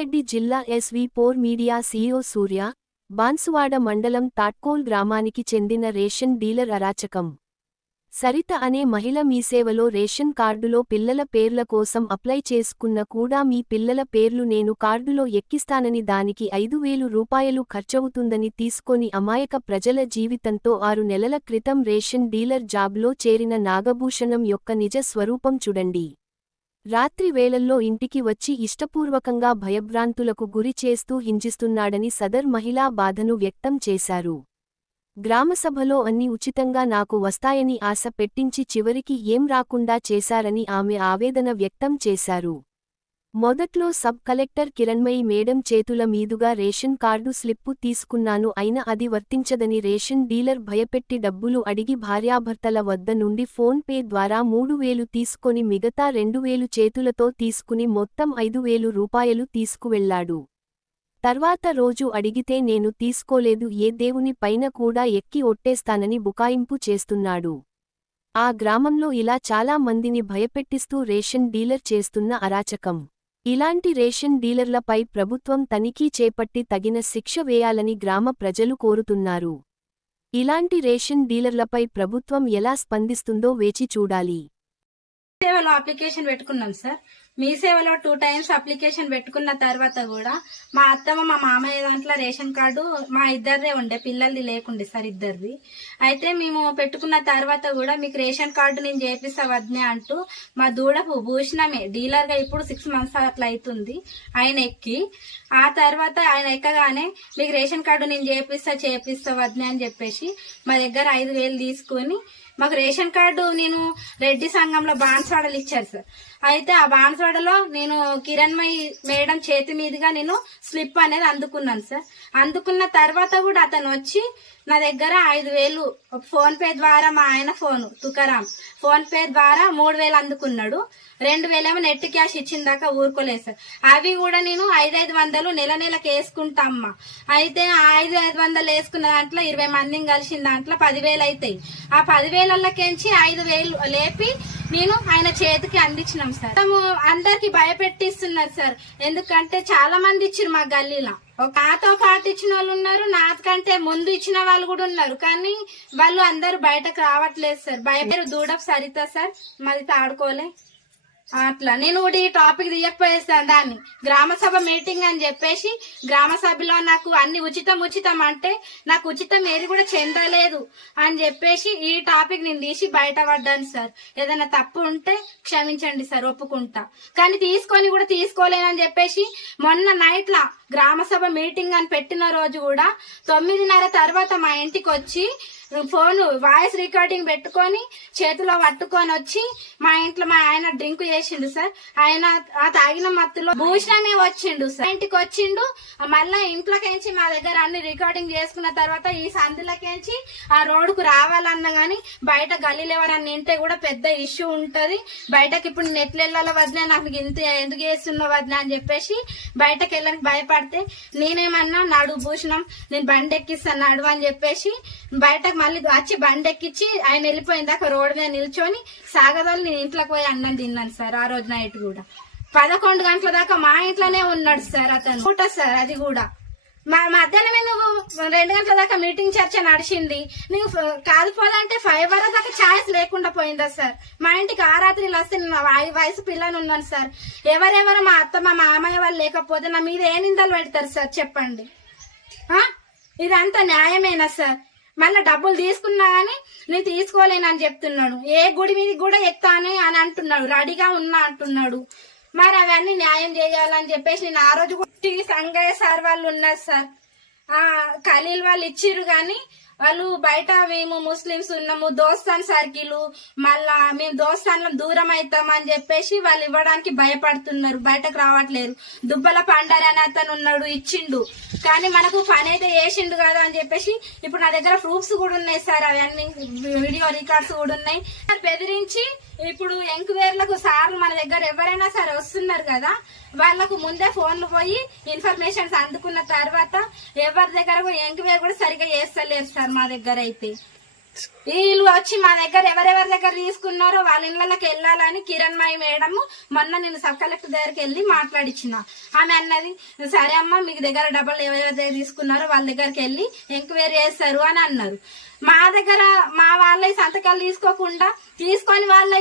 రంగారెడ్డి జిల్లా SV4 media CEO సూర్య, బాన్సువాడ మండలం తాట్కోల్ గ్రామానికి చెందిన రేషన్ డీలర్ అరాచకం. సరిత అనే మహిళ మీసేవలో రేషన్ కార్డులో పిల్లల పేర్ల కోసం అప్లై చేసుకున్న కూడా మీ పిల్లల పేర్లు నేను కార్డులో ఎక్కిస్తానని దానికి 5,000 రూపాయలు ఖర్చవుతుందని తీసుకొని అమాయక ప్రజల జీవితంతో 6 నెలల క్రితం రేషన్ డీలర్ జాబ్లో చేరిన నాగభూషణం యొక్క నిజ స్వరూపం చూడండి. రాత్రి వేళల్లో ఇంటికి వచ్చి ఇష్టపూర్వకంగా భయభ్రాంతులకు గురి చేస్తూ హింసిస్తున్నాడని సదర్ మహిళా బాధను వ్యక్తం చేశారు. గ్రామసభలో అన్ని ఉచితంగా నాకు వస్తాయని ఆశ పెట్టించి చివరికి ఏం రాకుండా చేశారని ఆమె ఆవేదన వ్యక్తం చేశారు. మొదట్లో సబ్ కలెక్టర్ కిరణ్మయి మేడం చేతుల మీదుగా రేషన్ కార్డు స్లిప్పు తీసుకున్నాను, అయినా అది వర్తించదని రేషన్ డీలర్ భయపెట్టి డబ్బులు అడిగి భార్యాభర్తల వద్ద నుండి ఫోన్ పే ద్వారా 3,000 తీసుకొని మిగతా 2,000 చేతులతో తీసుకుని మొత్తం 5,000 రూపాయలు తీసుకువెళ్లాడు. తర్వాత రోజు అడిగితే నేను తీసుకోలేదు, ఏ దేవుని పైన కూడా ఎక్కి ఒట్టేస్తానని బుకాయింపు చేస్తున్నాడు. ఆ గ్రామంలో ఇలా చాలా మందిని భయపెట్టిస్తూ రేషన్ డీలర్ చేస్తున్న అరాచకం. ఇలాంటి రేషన్ డీలర్లపై ప్రభుత్వం తనిఖీ చేపట్టి తగిన శిక్ష వేయాలని గ్రామ ప్రజలు కోరుతున్నారు. ఇలాంటి రేషన్ డీలర్లపై ప్రభుత్వం ఎలా స్పందిస్తుందో వేచి చూడాలి. సేవలో అప్లికేషన్ పెట్టుకున్నాం సార్. మీ సేవలో 2 టైమ్స్ అప్లికేషన్ పెట్టుకున్న తర్వాత కూడా మా అత్తమ్మ మా మామయ్య దాంట్లో రేషన్ కార్డు మా ఇద్దరిదే ఉండే, పిల్లలది లేకుండే సార్, ఇద్దరిది. అయితే మేము పెట్టుకున్న తర్వాత కూడా మీకు రేషన్ కార్డు నేను చేపిస్తా వద్దే అంటూ మా దూడపు భూషణమే డీలర్గా ఇప్పుడు 6 మంత్స్ అట్లా అవుతుంది ఆయన ఎక్కి. ఆ తర్వాత ఆయన ఎక్కగానే మీకు రేషన్ కార్డు నేను చేపిస్తా వద్దే అని చెప్పేసి మా దగ్గర 5,000 తీసుకొని మాకు రేషన్ కార్డు నేను రెడ్డి సంఘంలో బాన్స్వాడలు ఇచ్చారు సార్. అయితే ఆ బాన్స్వాడలో నేను కిరణ్మయి మేడం చేతి మీదుగా నేను స్లిప్ అనేది అందుకున్నాను సార్. అందుకున్న తర్వాత కూడా అతను వచ్చి నా దగ్గర 5,000 ఫోన్ పే ద్వారా, మా ఆయన తుకారాం ఫోన్ పే ద్వారా 3,000 అందుకున్నాడు. 2,000 ఏమో నెట్ క్యాష్ ఇచ్చిన దాకా ఊరుకోలేదు సార్. అవి కూడా నేను 500 నెలకి వేసుకుంటామ్మా. అయితే ఆ 500 వేసుకున్న దాంట్లో 20 మందిని కలిసిన దాంట్లో 10,000 అవుతాయి. ఆ 10,000కెంచి 5,000 లేపి నేను ఆయన చేతికి అందించినాం సార్. అందరికి భయపెట్టిస్తున్నారు సార్. ఎందుకంటే చాలా మంది ఇచ్చారు మా గల్లీలో. నాతో పాటు ఇచ్చిన వాళ్ళు ఉన్నారు, నాకంటే ముందు ఇచ్చిన వాళ్ళు కూడా ఉన్నారు. కానీ వాళ్ళు అందరూ బయటకు రావట్లేదు సార్. భయపేరు దూడపు సరిత సార్, మరి తాడుకోలే. అట్లా నేను కూడా ఈ టాపిక్ తీయకపోయేస్తాను దాన్ని. గ్రామ సభ మీటింగ్ అని చెప్పేసి గ్రామ సభలో నాకు అన్ని ఉచితం అంటే నాకు ఉచితం ఏది కూడా చెందలేదు అని చెప్పేసి ఈ టాపిక్ నేను తీసి బయటపడ్డాను సార్. ఏదైనా తప్పు ఉంటే క్షమించండి సార్, ఒప్పుకుంటా. కానీ తీసుకొని కూడా తీసుకోలేనని చెప్పేసి మొన్న నైట్ లా గ్రామ సభ మీటింగ్ అని పెట్టిన రోజు కూడా 9:30 తర్వాత మా ఇంటికి వచ్చి ఫోన్ వాయిస్ రికార్డింగ్ పెట్టుకొని చేతిలో పట్టుకొని వచ్చి మా ఇంట్లో మా ఆయన డ్రింక్ చేసిండు సార్. ఆయన ఆ తాగిన మత్తులో భూషణమే వచ్చిండు సార్. ఇంటికి వచ్చిండు, మళ్ళా ఇంట్లోకేంచి మా దగ్గర అన్ని రికార్డింగ్ చేసుకున్న తర్వాత ఈ సందులకేంచి ఆ రోడ్డుకు రావాలన్నా గానీ బయట గల్లీలు ఎవరన్నా నింటే కూడా పెద్ద ఇష్యూ ఉంటది. బయటకి ఇప్పుడు నెట్లు వెళ్ళాల వదిలే, నాకు ఇంత ఎందుకు చేస్తున్నావు వదిలే అని చెప్పేసి బయటకు వెళ్ళడానికి భయపడితే నేనేమన్నా నడు భూషణం నేను బండి ఎక్కిస్తాను నడు అని చెప్పేసి బయటకు మళ్ళీ వచ్చి బండి ఎక్కించి ఆయన వెళ్ళిపోయిన దాకా రోడ్డు మీద నిల్చొని సాగదోలు నేను ఇంట్లోకి పోయి అన్నం తిన్నాను సార్. ఆ రోజు నైట్ కూడా 11 గంటల దాకా మా ఇంట్లోనే ఉన్నాడు సార్ అతను. పూట సార్ అది కూడా మధ్యాహ్నమే నువ్వు 2 గంటల దాకా మీటింగ్ చర్చ నడిచింది. నువ్వు కాదుపోదంటే 5 వరకు దాకా ఛాయిస్ లేకుండా పోయిందా సార్. మా ఇంటికి ఆ రాత్రిలో వస్తే నేను వయసు పిల్లని ఉన్నాను సార్. ఎవరెవరు మా అత్త మా మామయ్య వాళ్ళు లేకపోతే నా మీద ఏ నిందలు పెడతారు సార్ చెప్పండి. ఇదంతా న్యాయమేనా సార్? మళ్ళీ డబ్బులు తీసుకున్నా గానీ నేను తీసుకోలేనని చెప్తున్నాడు. ఏ గుడి మీద కూడా ఎక్కుతాను అని అంటున్నాడు, రెడీగా ఉన్నా అంటున్నాడు. మరి అవన్నీ న్యాయం చేయాలని చెప్పేసి నేను ఆ రోజు కూడా సంగయ్య సార్ వాళ్ళు ఉన్నారు సార్, ఖలీల్ వాళ్ళు ఇచ్చిర్రు. గాని వాళ్ళు బయట మేము ముస్లిమ్స్ ఉన్నాము, దోస్తాన్ సర్కిల్, మళ్ళా మేము దోస్తాన్లం దూరం అవుతామని చెప్పేసి వాళ్ళు ఇవ్వడానికి భయపడుతున్నారు, బయటకు రావట్లేరు. దుబ్బల పండారి అని అతను ఉన్నాడు, ఇచ్చిండు. కానీ మనకు పని అయితే చేసిండు కదా అని చెప్పేసి ఇప్పుడు నా దగ్గర ప్రూఫ్స్ కూడా ఉన్నాయి సార్, అవన్నీ వీడియో రికార్డ్స్ కూడా ఉన్నాయి. బెదిరించి ఇప్పుడు ఎంక్వైరీలకు సార్లు మన దగ్గర ఎవరైనా సరే వస్తున్నారు కదా, వాళ్లకు ముందే ఫోన్లు పోయి ఇన్ఫర్మేషన్స్ అందుకున్న తర్వాత ఎవరి దగ్గర ఎంక్వైరీ కూడా సరిగా చేస్తలేరు సార్ మా దగ్గర అయితే. వీళ్ళు వచ్చి మా దగ్గర ఎవరెవరి దగ్గర తీసుకున్నారో వాళ్ళ ఇళ్ళకి వెళ్ళాలని కిరణ్మయి మేడం మొన్న నేను సబ్ కలెక్టర్ దగ్గరికి వెళ్ళి మాట్లాడిచ్చిన. ఆమె అన్నది సరే అమ్మ మీకు దగ్గర డబ్బులు ఎవరెవరి దగ్గర తీసుకున్నారో వాళ్ళ దగ్గరికి వెళ్ళి ఎంక్వైరీ చేస్తారు అని అన్నారు. మా దగ్గర మా వాళ్ళ సంతకాలు తీసుకోకుండా తీసుకొని వాళ్ళ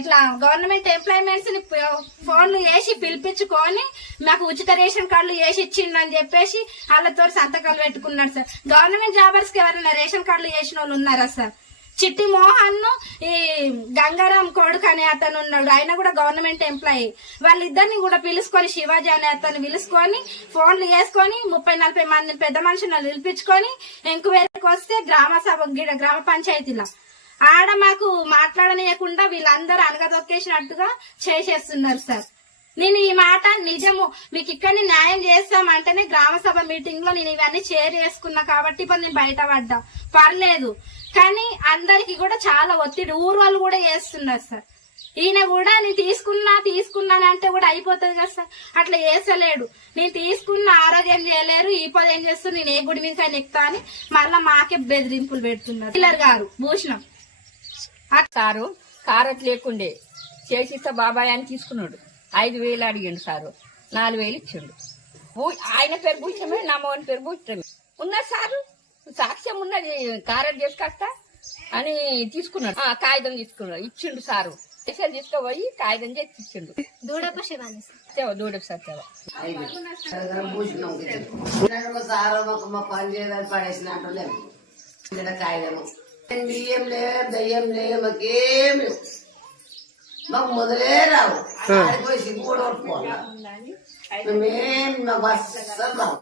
ఇట్లా గవర్నమెంట్ ఎంప్లాయ్మెంట్స్ ని ఫోన్లు వేసి పిలిపించుకొని మాకు ఉచిత రేషన్ కార్డులు వేసి ఇచ్చిండు అని చెప్పేసి వాళ్ళతో సంతకాలు పెట్టుకున్నాడు సార్. గవర్నమెంట్ జాబర్స్ కి ఎవరైనా రేషన్ కార్డులు వేసిన వాళ్ళు ఉన్నారా సార్? చిట్టి మోహన్ ఈ గంగారాం కొడుకు అనే అతను ఉన్నాడు, ఆయన కూడా గవర్నమెంట్ ఎంప్లాయీ. వాళ్ళిద్దరిని కూడా పిలుచుకొని శివాజీ అనే అతను పిలుచుకొని ఫోన్లు వేసుకొని 30-40 మంది పెద్ద మనుషులను పిలిపించుకొని ఎంక్వైరీకి వస్తే గ్రామ పంచాయతీలో ఆడ మాకు మాట్లాడనీయకుండా వీళ్ళందరూ అనగదొక్కేసినట్టుగా చేసేస్తున్నారు సార్. నేను ఈ మాట నిజము మీకు ఇక్కడ న్యాయం చేస్తామంటేనే గ్రామ సభ మీటింగ్ లో నేను ఇవన్నీ షేర్ చేసుకున్నా కాబట్టి ఇప్పుడు నేను బయటపడ్డా, పర్లేదు. కానీ అందరికి కూడా చాలా ఒత్తిడి, ఊరు వాళ్ళు కూడా చేస్తున్నారు సార్. ఈయన కూడా నేను తీసుకున్నానంటే కూడా అయిపోతుంది కదా సార్, అట్లా చేస్తలేడు. నేను తీసుకున్న ఆరోగ్యం చేయలేరు, ఈ పది ఏం చేస్తారు, నేను ఏ గుడి మీద ఎక్కుతా అని మళ్ళా మాకే బెదిరింపులు పెడుతున్నారు. పిల్లర్ గారు భూషణం సారు కారట్ లేకుండే చేసిస్తా బాబాయ్ అని తీసుకున్నాడు. 5,000 అడిగిండు సారు, 4,000 ఇచ్చిండు. ఆయన పేరు భూషణమే, నా మోహన్ పేరు భూషణమే ఉన్నది సారు, సాక్ష్యం ఉన్నది. కారట్ చేసుకొస్తా అని తీసుకున్నాడు, కాగితం తీసుకున్నాడు, ఇచ్చిండు సారు. పైసలు తీసుకుపోయి కాగితం చేసి ఇచ్చిండు. దూడపు సత్యవ పని చేయడానికి పడేసినట్టు లేదు. కాగితము బియ్యం లేదు, దయ్యం లేదు, మాకేం లేవు. మాకు మొదలే రావు. ఆడిపోయి సిగ్గు కూడా కొట్టుకోవాలి. మేమేం మాకు అస్సలు రావు.